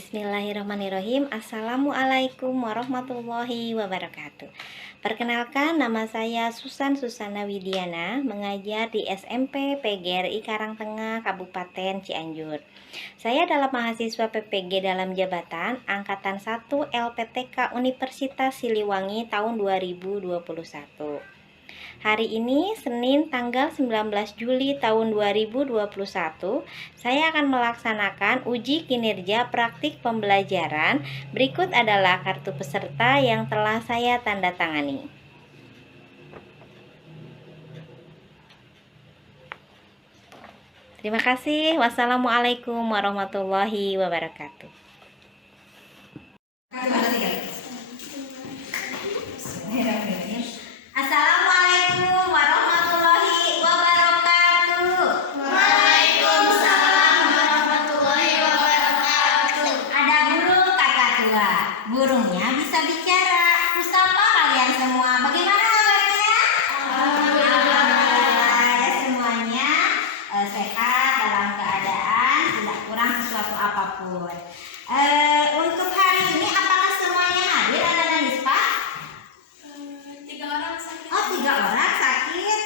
Bismillahirrahmanirrahim. Assalamualaikum warahmatullahi wabarakatuh. Perkenalkan, nama saya Susan Susana Widiana, mengajar di SMP PGRI Karangtengah, Kabupaten Cianjur. Saya adalah mahasiswa PPG dalam jabatan Angkatan 1 LPTK Universitas Siliwangi tahun 2021. Hari ini Senin tanggal 19 Juli tahun 2021, saya akan melaksanakan uji kinerja praktik pembelajaran. Berikut adalah kartu peserta yang telah saya tanda tangani. Terima kasih. Wassalamualaikum warahmatullahi wabarakatuh. Assalamualaikum warahmatullahi wabarakatuh. Waalaikumsalam warahmatullahi wabarakatuh. Ada burung kata tua, burungnya bisa bicara. Bersama kalian semua, bagaimana kabarnya? Alhamdulillah. Semuanya sehat, dalam keadaan tidak kurang sesuatu apapun. Untuk hari ini apakah semuanya hadir, anak-anak Nispa? 3 orang sakit. Oh, 3 orang sakit.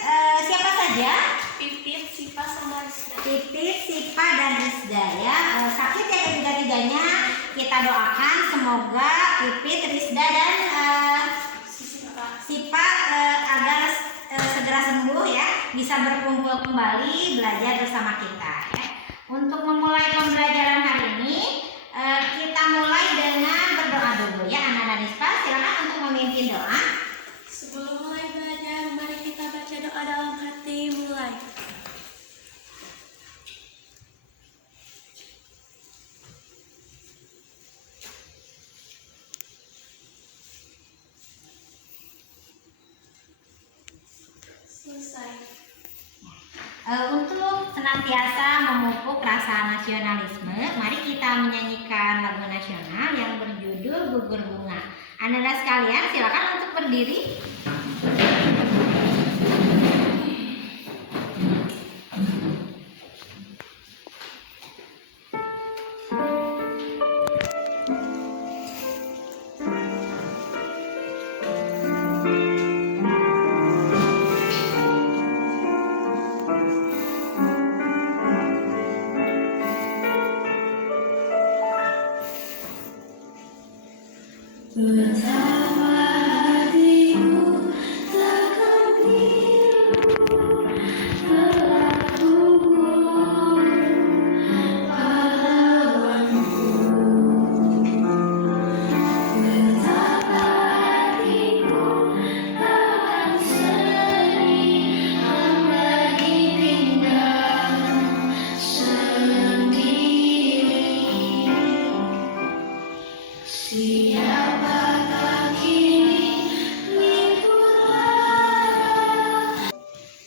Siapa saja? Pipit, Sipa, sama Rizda. Pipit, Sipa, dan Rizda ya. Sakit ya ketiga-tiganya. Kita doakan semoga Pipit, Rizda, dan Sipa agar segera sembuh ya, bisa berkumpul kembali belajar bersama kita ya. Untuk memulai pembelajaran hari ini, kita mulai dengan berdoa dulu ya, anak-anak Nispa. Silakan untuk memimpin doa. Sebelum mulai belajar, mari kita baca doa dalam hati. Mulai. Selesai. Untuk senantiasa memupuk rasa nasionalisme, mari kita menyanyikan lagu nasional yang berjudul Gugur Bunga. Anak-anak sekalian, silakan untuk berdiri. Betapa hatiku takkan pilu telah gugur pahlawanku. Betapa hatiku takkan sedih hamba ditinggal sendiri. Siapakah kini liput?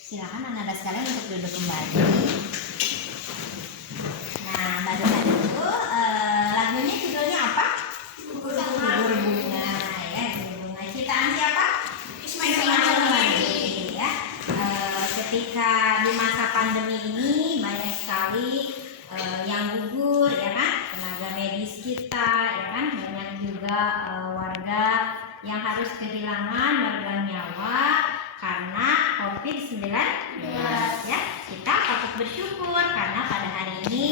Silakan anak-anak sekalian untuk duduk kembali. Nah, barusan itu lagunya judulnya apa? Gugur Bunga ya, Gugur Bunga. Ciptaan siapa? Ismail Marzuki ya. Ketika di masa pandemi ini banyak sekali yang gugur ya kan, tenaga medis kita ya kan, dengan juga warga yang harus kehilangan meregang nyawa karena COVID-19 ya. Kita patut bersyukur karena pada hari ini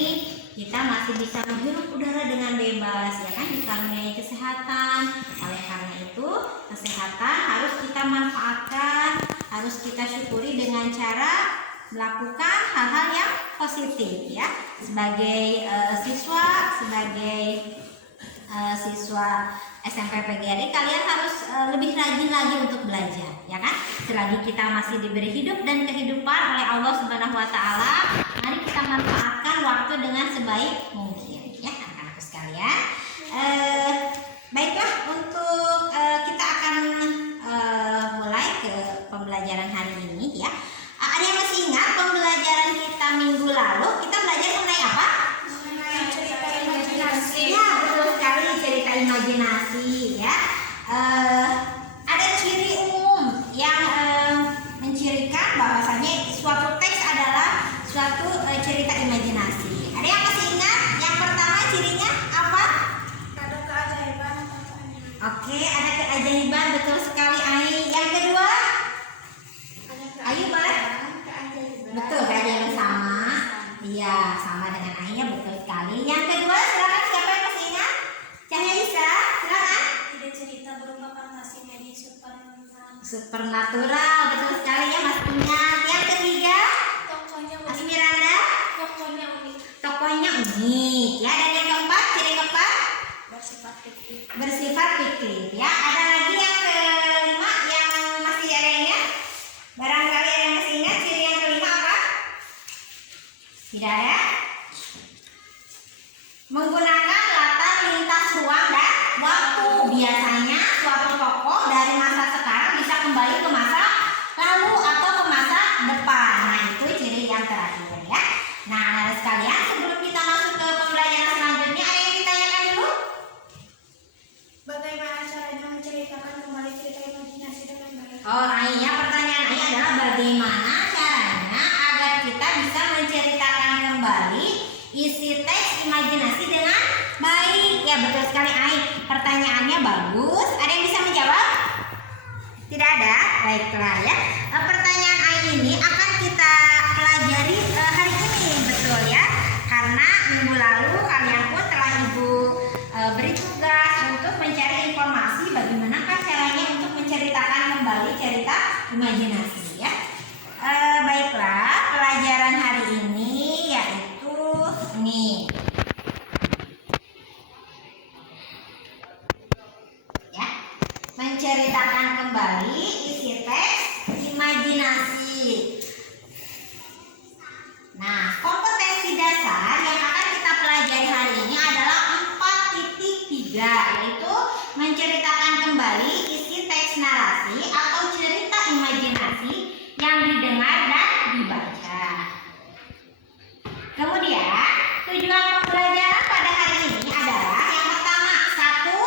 kita masih bisa menghirup udara dengan bebas ya kan, dikaruniai kesehatan. Oleh karena itu, kesehatan harus kita manfaatkan, harus kita syukuri dengan cara melakukan hal-hal yang positif ya. Sebagai siswa SMP PGRI, kalian harus lebih rajin lagi untuk belajar ya kan. Selagi kita masih diberi hidup dan kehidupan oleh Allah Subhanahu wa taala, mari kita manfaatkan waktu dengan sebaik mungkin ya anak-anakku sekalian. Baiklah, untuk kita akan mulai ke pembelajaran hari ini ya. Ada yang masih ingat pembelajaran kita minggu lalu? Kita belajar mengenai apa? Mengenai cerita imajinasi. Ya, betul sekali, cerita imajinasi ya. Ada ciri umum yang mencirikan bahwasanya suatu teks adalah suatu cerita imajinasi. Ada yang masih ingat? Yang pertama cirinya apa? Supernatural, betul sekali ya Mas Ingat. Yang ketiga, Tokohnya Mas unik. Miranda, Tokohnya unik. tokohnya unik ya. Dan yang keempat, ciri keempat, Bersifat fiktif. bersifat fiktif ya. Ada lagi yang kelima yang masih ada yang ingat? Barangkali ada yang masih ingat ciri yang kelima apa? Tidak ada. Menggunakan latar lintas ruang dan waktu. Biasanya suatu tokoh dari masa sekarang bisa kembali ke masa lalu atau ke masa depan. Nah, itu ciri yang terakhir ya. Nah, anak sekalian, sebelum kita masuk ke pembelajaran selanjutnya, ada yang ditanyakan dulu? Bagaimana caranya menceritakan kembali cerita imajinasi dengan baik? Oh, iya, pertanyaan Ai adalah bagaimana caranya agar kita bisa menceritakan kembali isi teks imajinasi dengan baik. Ya, betul sekali Ai. Pertanyaannya bagus. Ada yang bisa menjawab? Tidak ada? Baiklah ya. Pertanyaan Ai ini akan kita pelajari hari ini, betul ya. Karena minggu lalu kalian pun telah Ibu beri tugas untuk mencari informasi bagaimana caranya untuk menceritakan kembali cerita imajinasi ya. Baiklah, pelajaran hari ini yaitu ini. Ya, menceritakan kembali isi teks imajinasi. Nah, kompetensi dasar yang akan kita pelajari hari ini adalah 4.3, yaitu menceritakan kembali isi teks narasi atau cerita imajinasi yang didengar dan dibaca. Kemudian, tujuan pembelajaran pada hari ini adalah yang pertama, satu,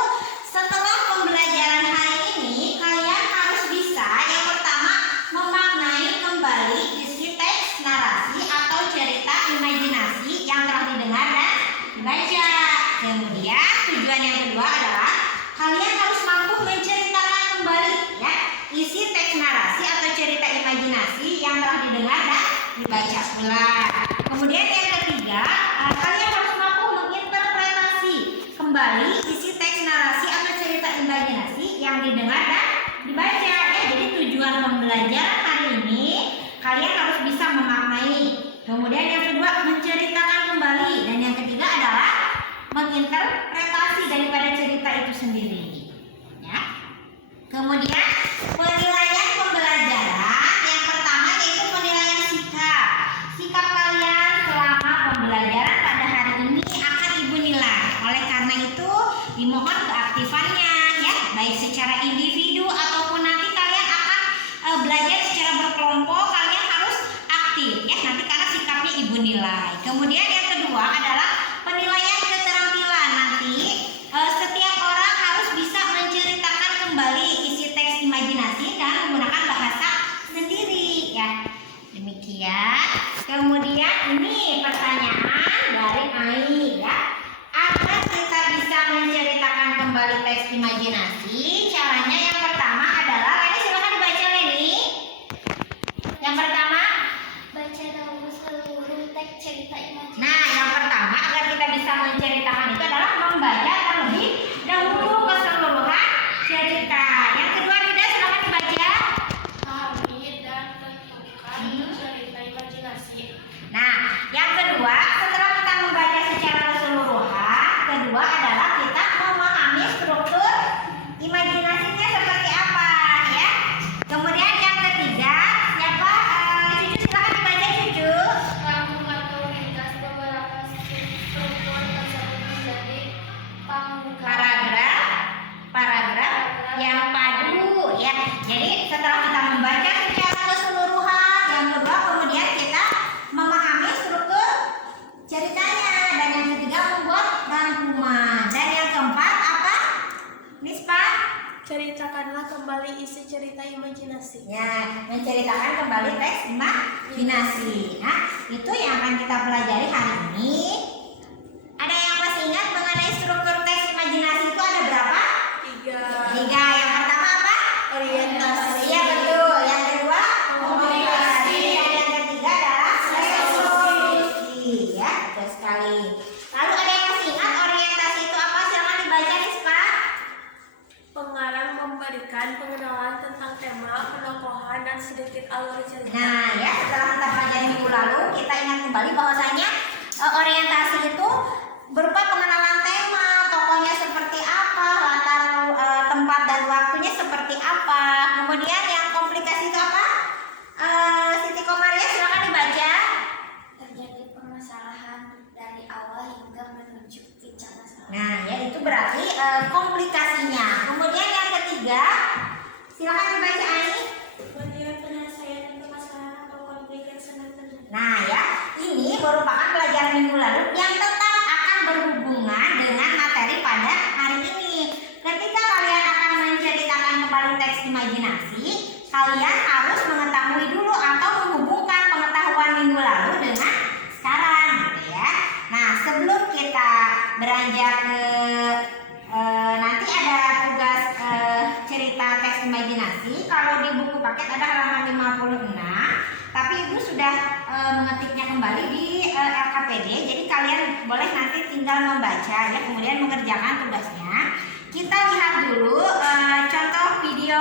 setelah pembelajaran hari ini kalian harus bisa yang pertama memaknai kembali isi teks narasi atau cerita imajinasi yang telah didengar dan dibaca. Kemudian tujuan yang kedua adalah kalian harus mampu menceritakan kembali ya isi teks narasi atau cerita imajinasi yang telah didengar dan dibaca pula. Kemudian yang ketiga, kalian harus mampu menginterpretasi kembali isi teks narasi atau cerita imajinasi yang didengar dan dibaca ya. Jadi tujuan pembelajaran hari ini kalian harus bisa memaknai. Kemudian yang kedua menceritakan kembali dan yang ketiga adalah menginterpretasi daripada cerita itu sendiri. Ya. Kemudian penilaian pembelajaran yang pertama yaitu penilaian sikap. Sikap kalian selama pembelajaran pada hari ini akan Ibu nilai. Oleh karena itu dimohon keaktifannya ya, baik secara individu ataupun nanti kalian akan belajar secara berkelompok, kalian harus aktif ya nanti karena sikapnya Ibu nilai. Kemudian yang kedua adalah penilaian keterampilan. Nanti setiap orang harus bisa menceritakan kembali isi teks imajinasi dan menggunakan bahasa sendiri ya. Demikian. Kemudian ini pertanyaan dari Ai ya. Agar kita bisa menceritakan kembali teks imajinasi, caranya yang pertama adalah Leni, silakan dibaca Leni. Yang pertama, Baca dahulu seluruh teks cerita imajinasi. nah yang pertama agar kita bisa menceritakan itu adalah membaca terlebih dahulu keseluruhan cerita. Yang kedua Rida, silakan dibaca. Pahami dan tentukan cerita imajinasi. Nah, yang kedua, setelah kita membaca secara keseluruhan, kedua adalah kita memahami struktur imajinasinya seperti apa, ya. Kemudian yang ketiga, siapa? Cucu, silakan dibaca Cucu. Rangkum atau ringkas beberapa struktur tersebut menjadi Paragraf yang padu, ya. Jadi setelah kita membaca secara keseluruhan, yang kedua kemudian kita memahami struktur ceritanya, dan yang ketiga membuat rangkuman, dan yang keempat apa? Nispa? Ceritakanlah kembali isi cerita imajinasi. Ya, menceritakan kembali teks imajinasi. Nah, itu yang akan kita pelajari hari ini. Ada yang masih ingat mengenai struktur teks imajinasi itu ada berapa? 3. 3. Yang pertama apa? Orientasi. Iya betul. Yang kedua komunikasi. Dan yang ketiga adalah resolusi. Ya, betul sekali. Lalu ada yang masih ingat orientasi itu apa? Silakan dibaca Nispa. Pengarang memberi melanjutkan pengenalan tentang tema, penokohan, dan sedikit alur cerita. Nah ya, setelah kita pelajari minggu lalu, kita ingat kembali bahwasanya orientasi itu berupa pengenalan tema, tokohnya seperti apa, latar tempat dan waktunya seperti apa. Kemudian yang komplikasi itu apa? Siti Komaria, silakan dibaca. Terjadi permasalahan dari awal hingga menuju puncak masalah. Nah, ya itu berarti komplikasinya. Kemudian yang ketiga, silakan dibaca Ani. Kemudian penyelesaian permasalahan atau konflik yang sedang terjadi. Nah, ya ini merupakan pelajaran minggu lalu yang tetap akan berhubungan dengan materi pada hari ini. Ketika kalian akan menceritakan kembali teks imajinasi, kalian harus mengetahui dulu atau menghubungkan pengetahuan minggu lalu dengan sekarang, gitu ya. Nah, sebelum kita beranjak ke nanti ada tugas cerita teks imajinasi. Kalau di buku paket ada halaman 56, tapi Ibu sudah mengetiknya kembali di LKPD. Jadi kalian boleh nanti tinggal membaca ya, kemudian mengerjakan tugasnya. Kita lihat dulu contoh video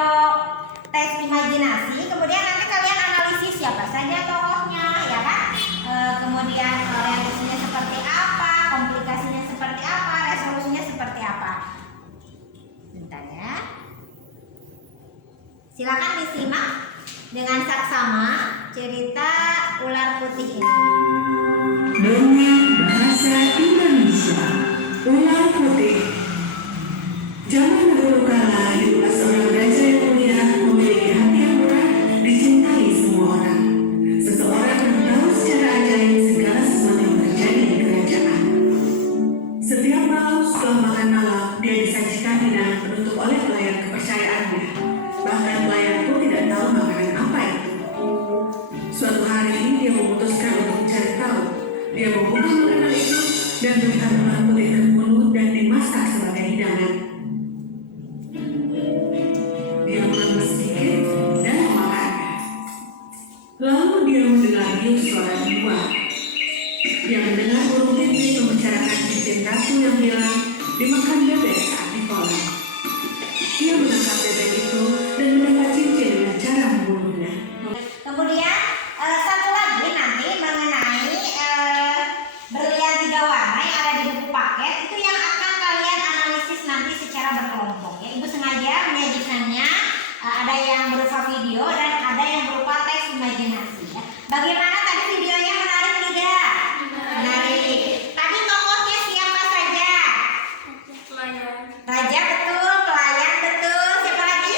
teks imajinasi, kemudian nanti kalian analisis siapa saja tokohnya, ya kan? Kemudian realisasinya seperti apa, komplikasinya seperti apa, resolusinya seperti apa. Bentar ya. Silakan disimak dengan saksama cerita ular putih ini. Dongeng bahasa Indonesia, Ular Putih. Zaman dahulu kala hiduplah seorang raja yang mulia, memiliki hati yang murah, dicintai semua orang. Seseorang yang tahu secara ajaib segala sesuatu yang terjadi di kerajaan. Setiap malam setelah makan malam, dia disajikan hidangan penutup oleh pelayan kepercayaannya. Bahkan pelayan pun tidak tahu makanan apa itu. Suatu hari dia memutuskan untuk mencari tahu. Dia membuka makanan itu dan berikan ular putih ke mulut dan dimasak sebagai hidangan. Dia mengambil sedikit dan memakannya. Lalu dia mendengar giung suara di luar. Dia mendengar burung pipit membicarakan cincin ratu yang hilang dimakan bebek saat di kolam. Dia menangkap bebek itu dan mendapat cincin dengan cara membunuhnya. Kemudian satu lagi nanti mengenai berlian 3 warna yang ada di buku paket, itu yang akan kalian analisis nanti secara berkelompok ya. Ibu sengaja menyajikannya ada yang berupa video dan ada yang berupa teks imajinasi ya. Bagaimana tadi videonya, menarik tidak? Menarik. Tadi tokohnya siapa saja? Pelayan. Raja betul, pelayan betul, siapa lagi?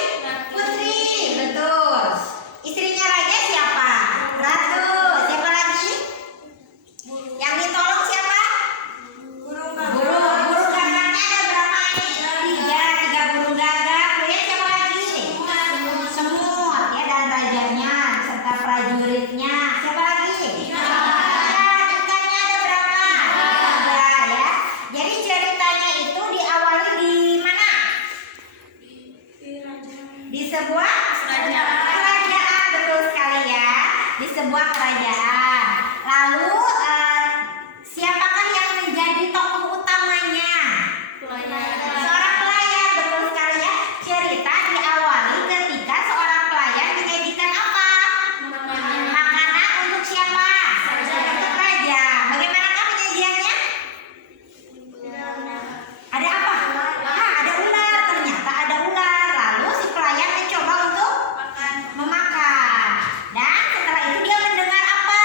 Putri betul. Istrinya raja siapa? Ratu. Siapa lagi? Yang ditolong siapa? Burung gagaknya ada berapa nih? 3 burung gagak. Kemudian siapa lagi? Semut ya, dan rajanya serta prajuritnya. Siapa lagi? Ikannya ada berapa? 3 ya. Jadi ceritanya itu diawali di mana? Di sebuah kerajaan, betul sekali ya. Di sebuah kerajaan. Lalu siapakah yang menjadi tokoh utamanya? Seorang pelayan, betul sekali ya. Cerita diawali ketika seorang pelayan menyajikan apa? Makanan untuk siapa? Untuk raja. Bagaimanakah penyajiannya? Ada apa? Ada ular. Ternyata ada ular. Lalu si pelayan mencoba untuk memakan. Dan setelah itu dia mendengar apa?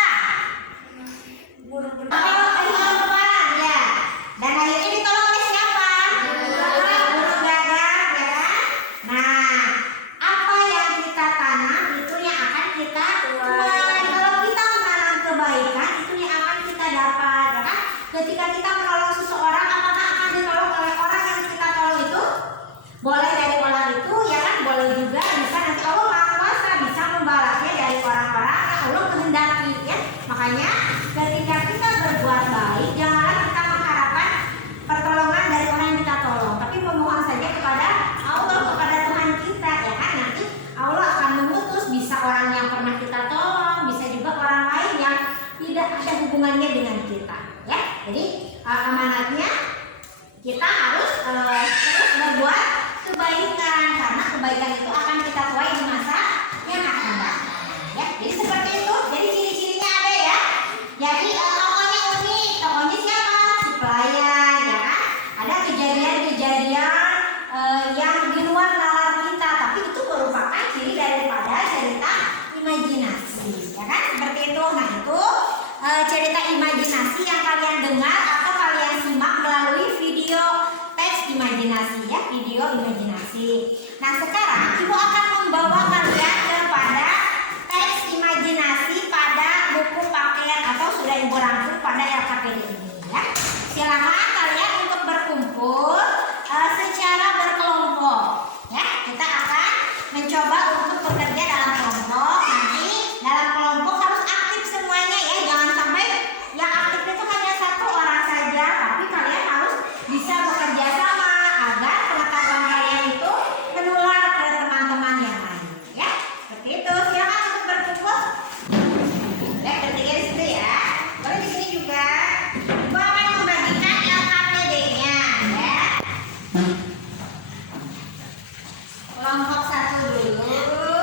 Nah, sekarang Ibu akan membawa kalian kepada teks imajinasi pada buku paket atau sudah Ibu rangkum pada LKPD ini ya. Silakan kalian untuk berkumpul secara berkelompok ya. Kita akan mencoba untuk bekerja dalam kelompok. Nanti dalam kelompok harus aktif semuanya ya. Jangan sampai yang aktif itu hanya satu orang saja, tapi kalian harus bisa bekerja sama agar pengetahuan kalian itu menular ke teman-teman yang lain ya. Seperti itu. Silakan untuk berkumpul. Boleh berdiri di situ ya. Boleh di sini juga. Ibu akan membagikan LKPD-nya ya. Kelompok 1 dulu.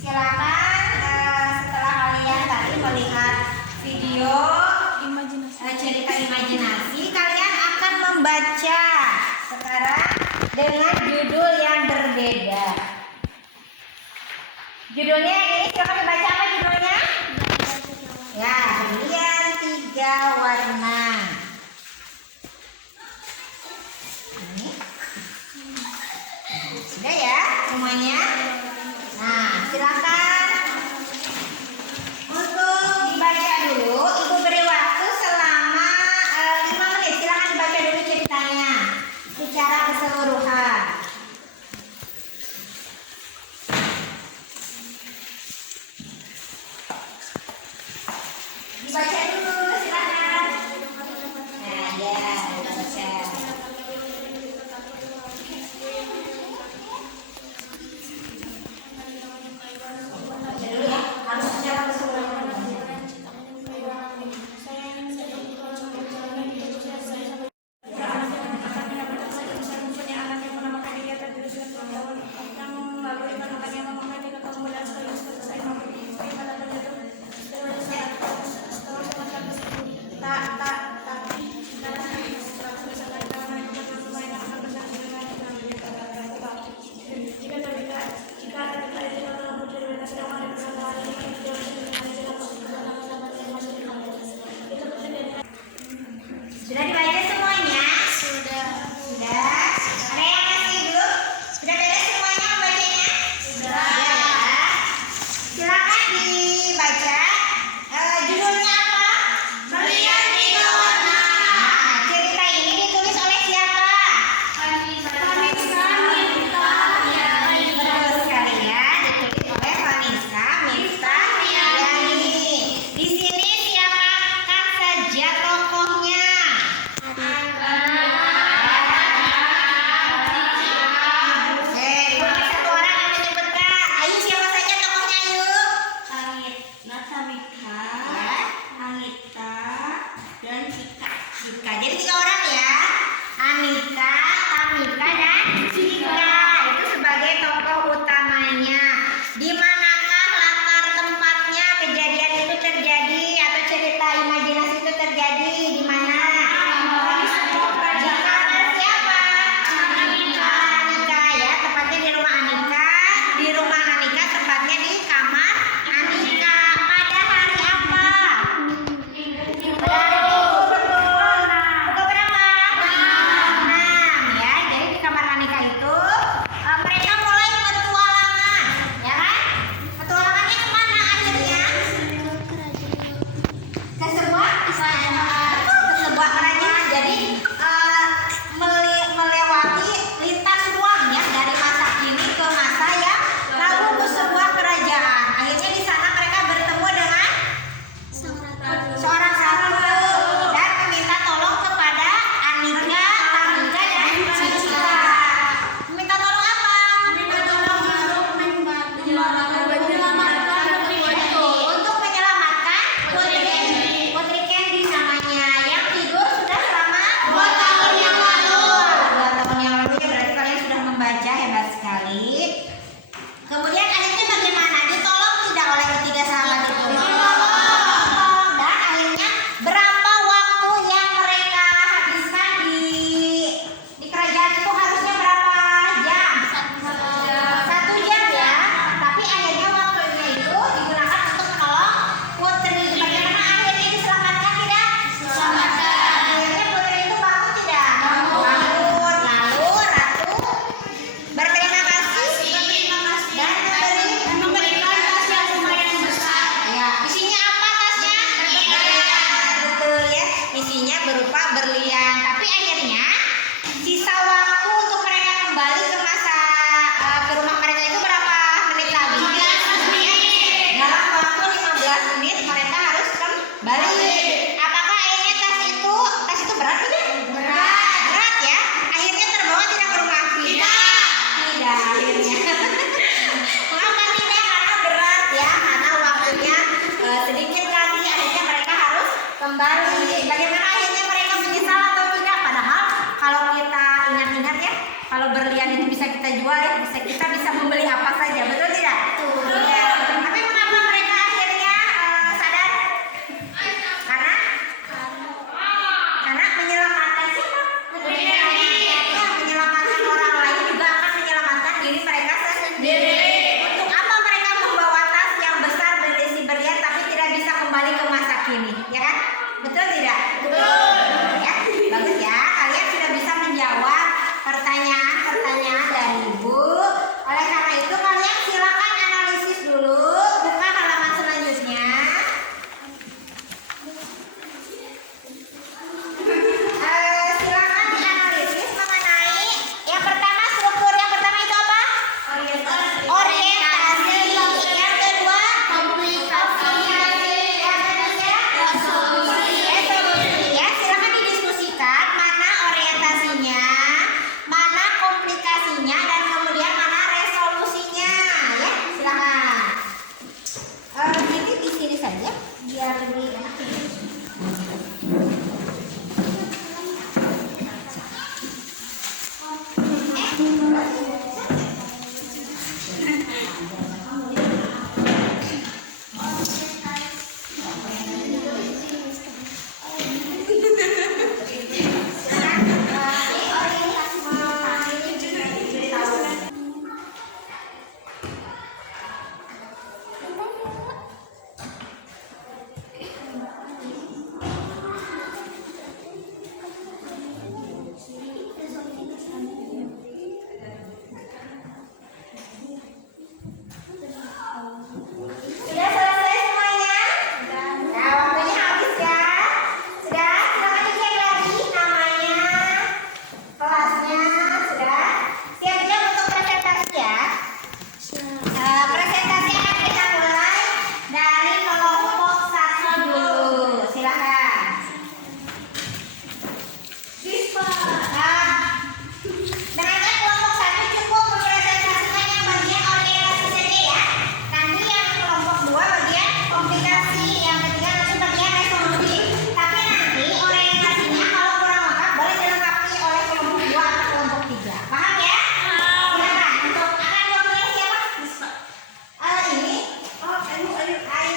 Silakan setelah kalian tadi melihat video cerita imajinasi, kalian akan membaca sekarang dengan judul yang berbeda. Judulnya ini silakan dibaca, apa judulnya? Ya, berlian 3 warna. Ini. Sudah ya semuanya? Nah, silakan untuk dibaca dulu. Ibu beri waktu selama 5 menit. Silakan dibaca dulu ceritanya secara keseluruhan. Dibaca dulu, silakan. Nah, ya, dibaca. Baca dulu ya, harus secara keseluruhan. Kalau berlian ini bisa kita jual ya, kita bisa membeli apa saja, betul tidak? Betul. Ya. Tapi mengapa mereka akhirnya sadar? Karena menyelamatkan siapa? Ya, menyelamatkan orang lain juga akan menyelamatkan diri mereka sendiri. Untuk apa mereka membawa tas yang besar berisi berlian tapi tidak bisa kembali ke masa kini, ya kan? Betul tidak? Betul. Ya, bagus ya. Kalian sudah bisa menjawab pertanyaan-pertanyaan dari Ibu. Oleh karena itu kalian silakan analisis dulu, buka halaman selanjutnya. Silakan dianalisis mengenai yang pertama, struktur yang pertama itu apa? Orientasi. Yang kedua, komunikasi. Yang ketiga, resolusi. Ya, silakan didiskusikan mana orientasinya, mana komplikasinya, dan kemudian mana resolusinya. Ya, silakan. Jadi di sini saja biar lebih enak. Sudah selesai semuanya? Nah, waktunya habis ya. Sudah, silakan dicek lagi namanya, kelasnya, sudah. Siap-siap untuk presentasi ya. Presentasi akan kita mulai dari kelompok 1 dulu. Silakan. Dengarnya kelompok 1 cukup mempresentasikan yang bagian orientasi saja ya. Nanti yang kelompok 2 bagian komplikasi, yang ketiga nanti bagian resolusi. Tapi nanti orientasinya kalau kurang lengkap boleh dilengkapi oleh kelompok 2 atau kelompok 3. Paham ya? Silakan. Untuk akan waktunya siapa? Ini. Oh, ayo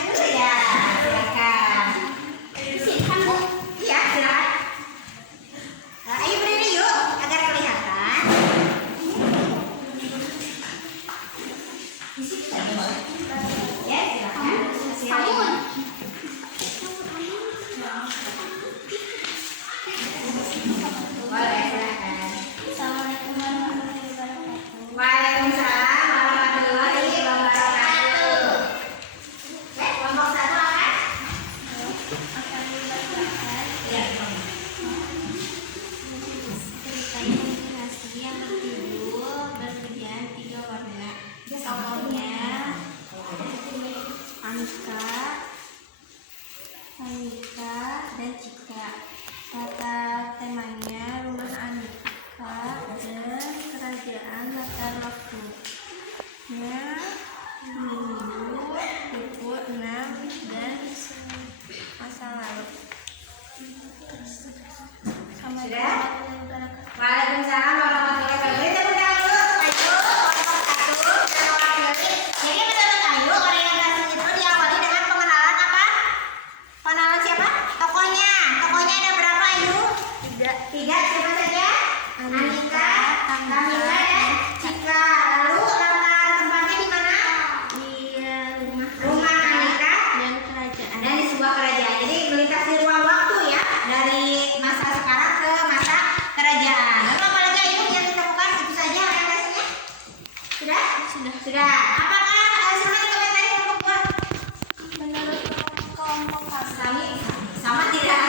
dulu ya. Silakan. Silakan Bu. Iya, silakan. Ayo berdiri yuk agar kelihatan. Di situ saja boleh. Ya, silakan. Silakan. Boleh, silakan. Assalamualaikum warahmatullahi wabarakatuh. Waalaikumsalam warahmatullahi wabarakatuh. Ya, kelompok 1 akan? Akan dibacakan Ya. cerita imajinasi yang berjudul berlian 3 warna. Tokohnya Anika dan Cika. Kata temanya rumah Anika dan kerajaan latar waktunya Minggu pukul 6 dan masa lalu. Sama Sudah? Waalaikumsalam warahmatullahi wabarakatuh. Tepuk tangan dulu untuk Ayu, kelompok 1 dan mewakili. Jadi menurut Ayu, orientasi itu diawali dengan pengenalan apa? Pengenalan siapa? Tokohnya. Tokohnya ada berapa Ayu? 3. Siapa saja? Anika, Kamila, dan Cika. Lalu latar tempatnya di mana? di Rumah Anika dan kerajaan. dan di sebuah kerajaan. Jadi melintasi ruang waktu ya, dari masa sekarang ke masa kerajaan. Lalu apa lagi Ayu yang ditemukan? Itu saja orientasinya? Sudah? Sudah. Apakah sama dikomentari kelompok 2? Menurut kelompok kami Sama tidak?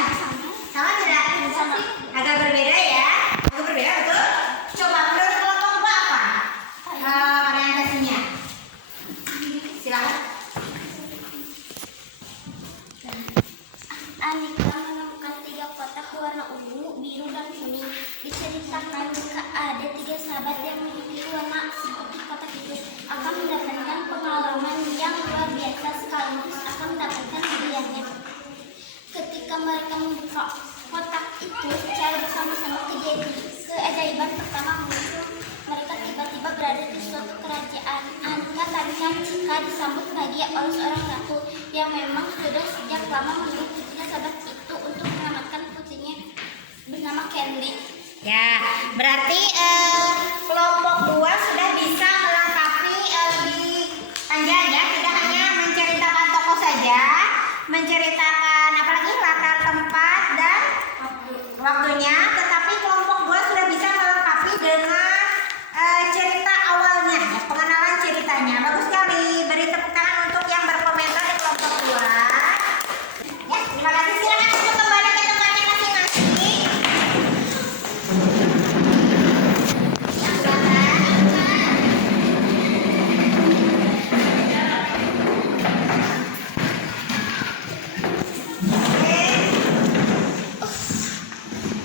Sama tidak? Sama. Agak berbeda ya? Agak berbeda betul? Coba menurut kelompok 2 apa? Orientasinya? Silakan. Anika menemukan 3 kotak warna ungu, biru, dan kuning. Diceritakan jika ada 3 sahabat yang memiliki warna seperti kotak itu akan mendapatkan pengalaman yang luar biasa sekaligus akan mendapatkan hadiahnya. Ketika mereka membuka kotak itu secara bersama-sama, keajaiban pertama muncul. mengancam jika disambut bahagia oleh seorang ratu yang memang sudah sejak lama menyuruh putrinya sahabat itu untuk menyelamatkan putrinya bernama Candy. Ya, berarti kelompok 2 sudah bisa melengkapi lebih panjang ya, tidak hanya menceritakan tokoh saja, menceritakan apalagi latar tempat dan waktunya, tetapi kelompok 2 sudah bisa melengkapi dengan cerita awalnya, ya, pengenalan ceritanya. Bagus sekali, beri tepuk tangan untuk yang berkomentar di kelompok 2. Ya, terima kasih. Silakan untuk kembali ke tempatnya masing-masing.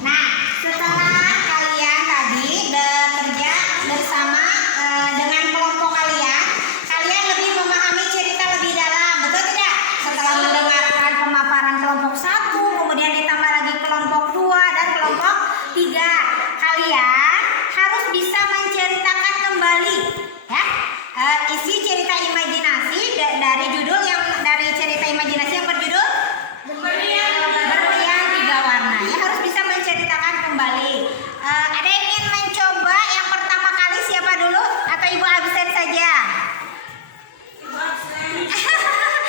Nah, setelah kalian tadi bekerja bersama dengan kelompok kalian, kalian lebih memahami cerita lebih dalam, betul tidak? Setelah mendengarkan pemaparan kelompok 1, kemudian ditambah lagi kelompok 2 dan kelompok 3, kalian harus bisa menceritakan kembali, ya, isi cerita imajinasi dari judul yang dari cerita imajinasi yang berjudul Berlian 3 warna, ya, harus bisa menceritakan kembali. Ada yang ingin mencoba yang pertama kali siapa dulu atau ibu absen saja?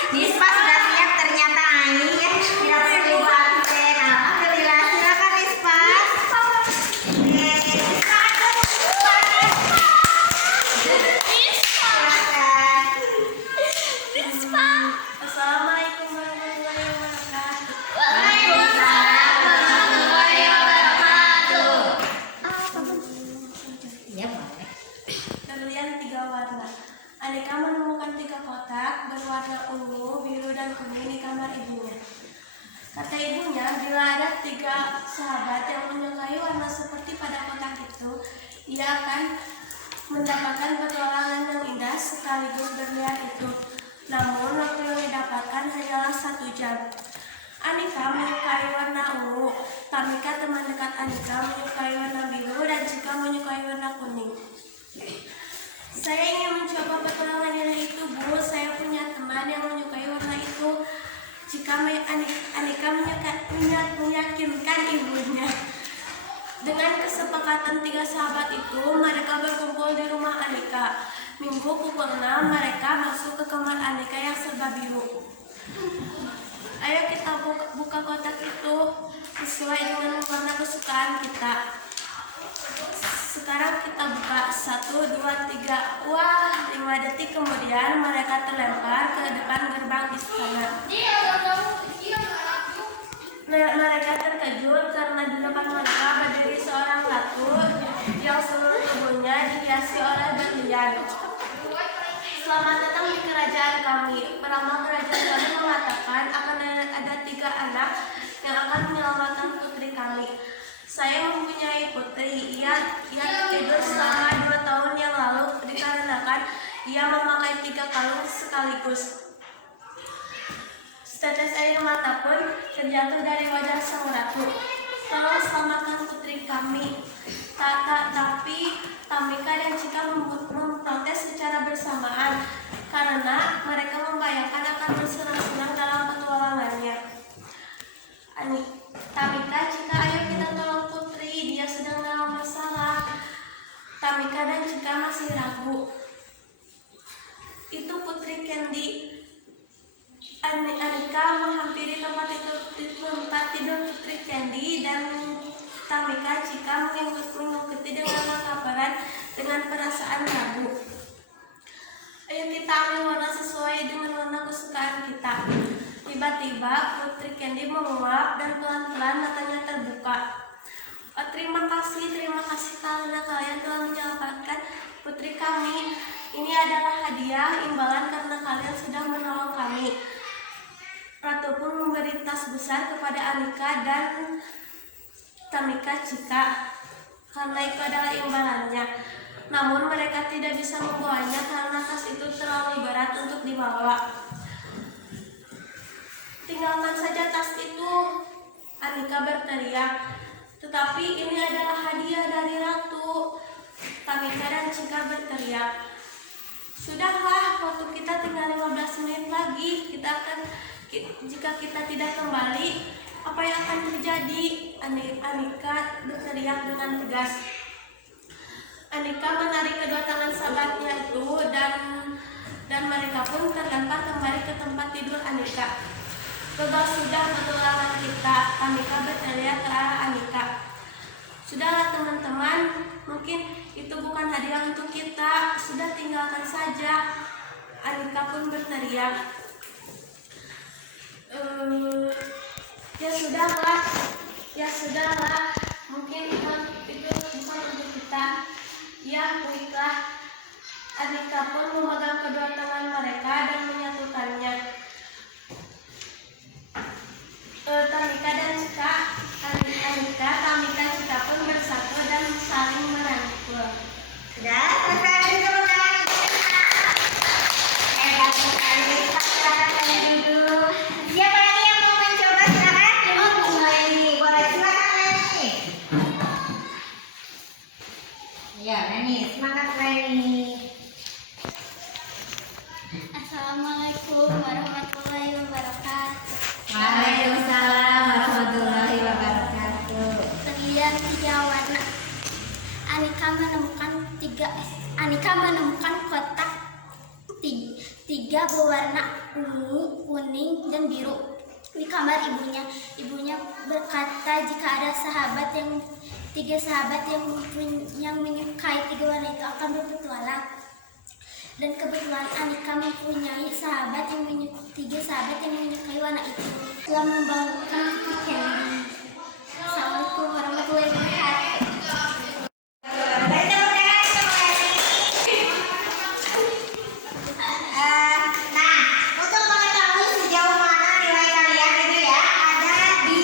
Nispa sudah siap ternyata Ai ya, tidak perlu ibu absen. Alhamdulillah, silakan Nispa. Silakan. Assalamualaikum warahmatullahi wabarakatuh. Waalaikumsalam warahmatullahi wabarakatuh. Ya, boleh. Berlian 3 warna. Aneka menemukan 3 kotak berwarna ungu, biru, dan kuning di kamar ibunya. Kata ibunya, bila ada 3 sahabat yang menyukai warna seperti pada kotak itu, ia akan mendapatkan petualangan yang indah sekaligus berlian itu. Namun, waktu yang didapatkan hanyalah 1 jam. Anika menyukai warna ungu, Tamika teman dekat Anika menyukai warna biru, dan Cika menyukai warna kuning. Saya ingin mencoba petualangan yang itu, Bu. Saya punya teman yang menyukai warna itu. Jika Anika meyakinkan ibunya. Dengan kesepakatan 3 sahabat itu, mereka berkumpul di rumah Anika. Minggu pukul 6, mereka masuk ke kamar Anika yang serba biru. Ayo kita buka kotak itu sesuai dengan warna kesukaan kita. Sekarang kita buka 1, 2, 3. Wah, 5 detik kemudian mereka terlempar ke depan gerbang istana. Mereka terkejut karena di depan mereka berdiri seorang ratu yang seluruh tubuhnya dihiasi oleh berlian. Selamat datang di kerajaan kami. Peramal kerajaan kami mengatakan akan ada 3 anak yang akan menyelamatkan putri kami. Saya mempunyai putri. Ia tidur selama 2 tahun yang lalu dikarenakan ia memakai 3 kalung sekaligus. Setetes air mata pun terjatuh dari wajah sang ratu. Tolong selamatkan putri kami. Tapi Tamika dan Cika memprotes secara bersamaan karena mereka membayangkan akan bersenang-senang dalam petualangannya. Tamika, Cika, ayo kita tolong putri, dia sedang dalam masalah. Tamika dan Cika masih ragu. Itu putri Candy. Anika menghampiri tempat tidur putri Candy dan Tamika Cika mengikuti dengan kekabaran dengan perasaan ragu. Ayo kita ambil warna sesuai dengan warna kesukaan kita. Tiba-tiba putri Candy menguap dan pelan-pelan matanya terbuka. Terima kasih karena kalian telah menyelamatkan putri kami. Ini adalah hadiah imbalan karena kalian sudah menolong kami. Ratu pun memberi tas besar kepada Anika dan Tamika Cika karena itu adalah imbalannya. Namun mereka tidak bisa membawanya karena tas itu terlalu berat untuk dibawa. Tinggalkan saja tas itu, Anika berteriak. Tetapi ini adalah hadiah dari Ratu, Tamika dan Cika berteriak. Sudahlah, waktu kita tinggal 15 menit lagi. Jika kita tidak kembali, apa yang akan terjadi? Anika berteriak dengan tegas. Anika menarik kedua tangan sahabatnya itu dan mereka pun terlempar kembali ke tempat tidur Anika. Gagal sudah petualangan kita, Anika berteriak ke arah Anika. Sudahlah teman-teman, mungkin itu bukan hadiah untuk kita, sudah tinggalkan saja. Anika pun berteriak. Ya sudahlah, mungkin itu bukan untuk kita. Ya, baiklah. Anika pun memegang kedua tangan mereka dan menyatukannya. Tamika dan Cika pun bersatu dan saling merangkul. Sudah selesai teman-teman. Hebat sekali. Silakan kalian duduk. Siapa lagi yang mau mencoba? Silakan. Boleh silakan Leni. Ya Leni, semangat Leni. Assalamualaikum warahmatullahi wabarakatuh. Waalaikumsalam warahmatullahi wabarakatuh. Terlihat 3 warna. Anika menemukan kotak 3 berwarna ungu, kuning, dan biru di kamar ibunya. Ibunya berkata jika ada 3 sahabat yang menyukai 3 warna itu akan berpetualang. Dan kebetulan Anika mempunyai 3 sahabat yang menyukai warna itu. Telah membawakan Candy. Assalamualaikum warahmatullahi wabarakatuh. Nah, untuk mengetahui sejauh mana nilai kalian itu ya, ada di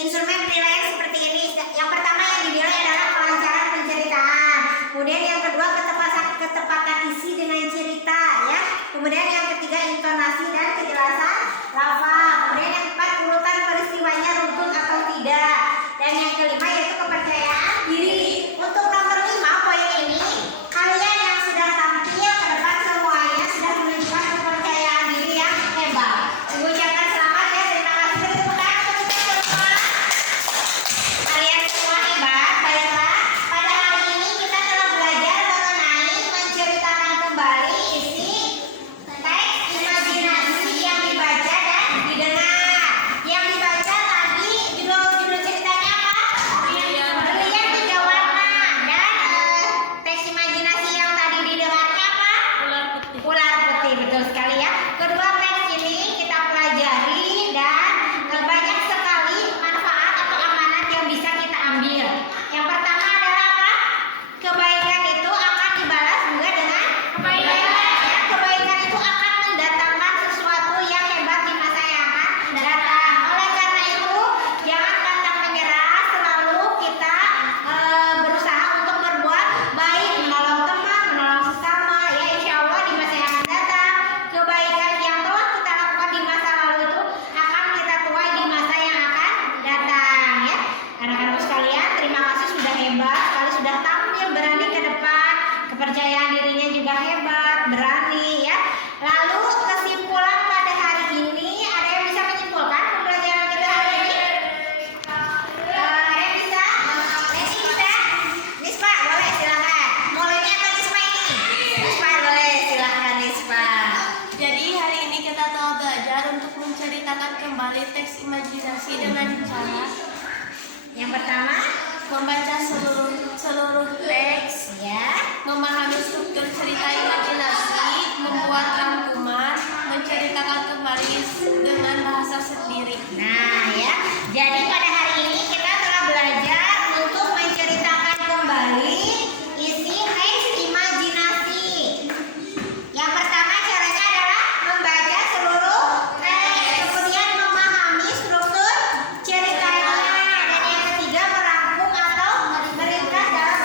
instrumen penilaian seperti ini. Yang pertama yang dinilai adalah kelancaran penceritaan. Kemudian yang kedua ketepatan isi dengan cerita ya. Kemudian yang ketiga intonasi dan kejelasan lafaz. Kemudian yang keempat urutan peristiwanya runtun atau tidak. Dan yang kelima yaitu kepercayaan diri. Untuk nomor 5 poin ini, kalian yang sudah tampil ke depan semuanya sudah menunjukkan kepercayaan diri yang hebat. Ibu ucapkan selamat ya, terima kasih. Tepuk tangan untuk kita semua. Kalian semua hebat. Baiklah, pada hari ini kita telah belajar mengenai menceritakan kembali isi teks imajinasi yang dibaca dan didengar. Yang dibaca tadi judul ceritanya apa? Berlian 3 warna. Dan teks imajinasi yang tadi didengarnya apa? Ular putih. Betul sekali ya. Kedua teks ini kita pelajari dan banyak sekali manfaat atau amanat yang bisa kita ambil. Yang pertama adalah apa? Kebaikan itu akan dibalas juga dengan kebaikan. Ya, kebaikan itu akan mendatangkan sesuatu yang hebat di masa yang akan datang. Oleh karena itu, jangan pantang menyerah. Selalu kita berusaha untuk berbuat baik, menolong teman, menolong sesama. Ya, insya Allah di masa yang akan datang, kebaikan yang telah kita lakukan di masa lalu itu akan kita tuai di masa yang akan datang. Ya, anak-anak sekalian, terima kasih sudah hebat sekali, sudah tampil berani ke depan. Kepercayaan dirinya juga hebat, berani ya. Lalu kesimpulan pada hari ini, ada yang bisa menyimpulkan pembelajaran kita hari ini? Ada yang bisa? Leni bisa? Nispa, boleh silakan. Mau Leni atau Nispa ini? Nispa boleh, silakan Nispa. Jadi hari ini kita telah belajar untuk menceritakan kembali teks imajinasi dengan cara Yang pertama, membaca seluruh teks, ya. memahami struktur cerita imajinasi, membuat rangkuman, menceritakan kembali dengan bahasa sendiri. Nah ya, jadi pada hari ini kita telah belajar untuk menceritakan kembali isi teks imajinasi. Yang pertama caranya adalah membaca seluruh teks, kemudian memahami struktur ceritanya, dan yang ketiga merangkum atau meringkas dalam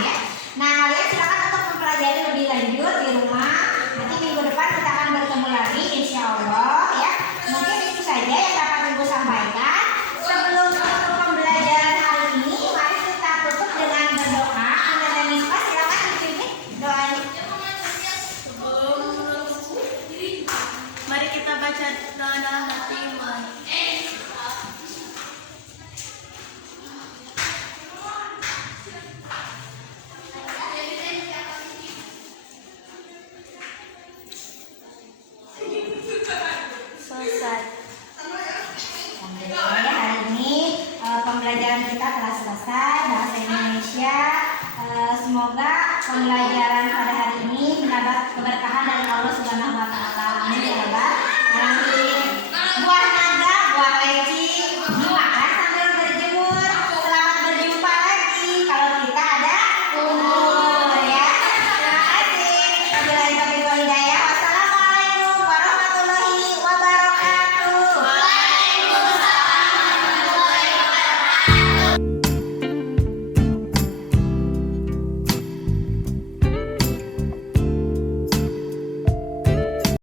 ya. Nah, kalian silakan untuk mempelajari lebih lanjut di rumah. Nanti minggu depan kita akan bertemu lagi, insya Allah ya. Mungkin itu saja yang dapat Ibu sampaikan. Sebelum menutup pembelajaran hari ini, mari kita tutup dengan berdoa. Ana dan Nispa, silakan dipimpin doanya. Mari kita baca doa dalam hati. Selesai. Alhamdulillah ya, hari ini pembelajaran kita telah selesai bahasa Indonesia. Semoga pembelajaran pada hari ini mendapat keberkahan dari Allah Subhanahu wa taala. Amin ya rabbal alamin. Buah naga, buah leci, dimakan.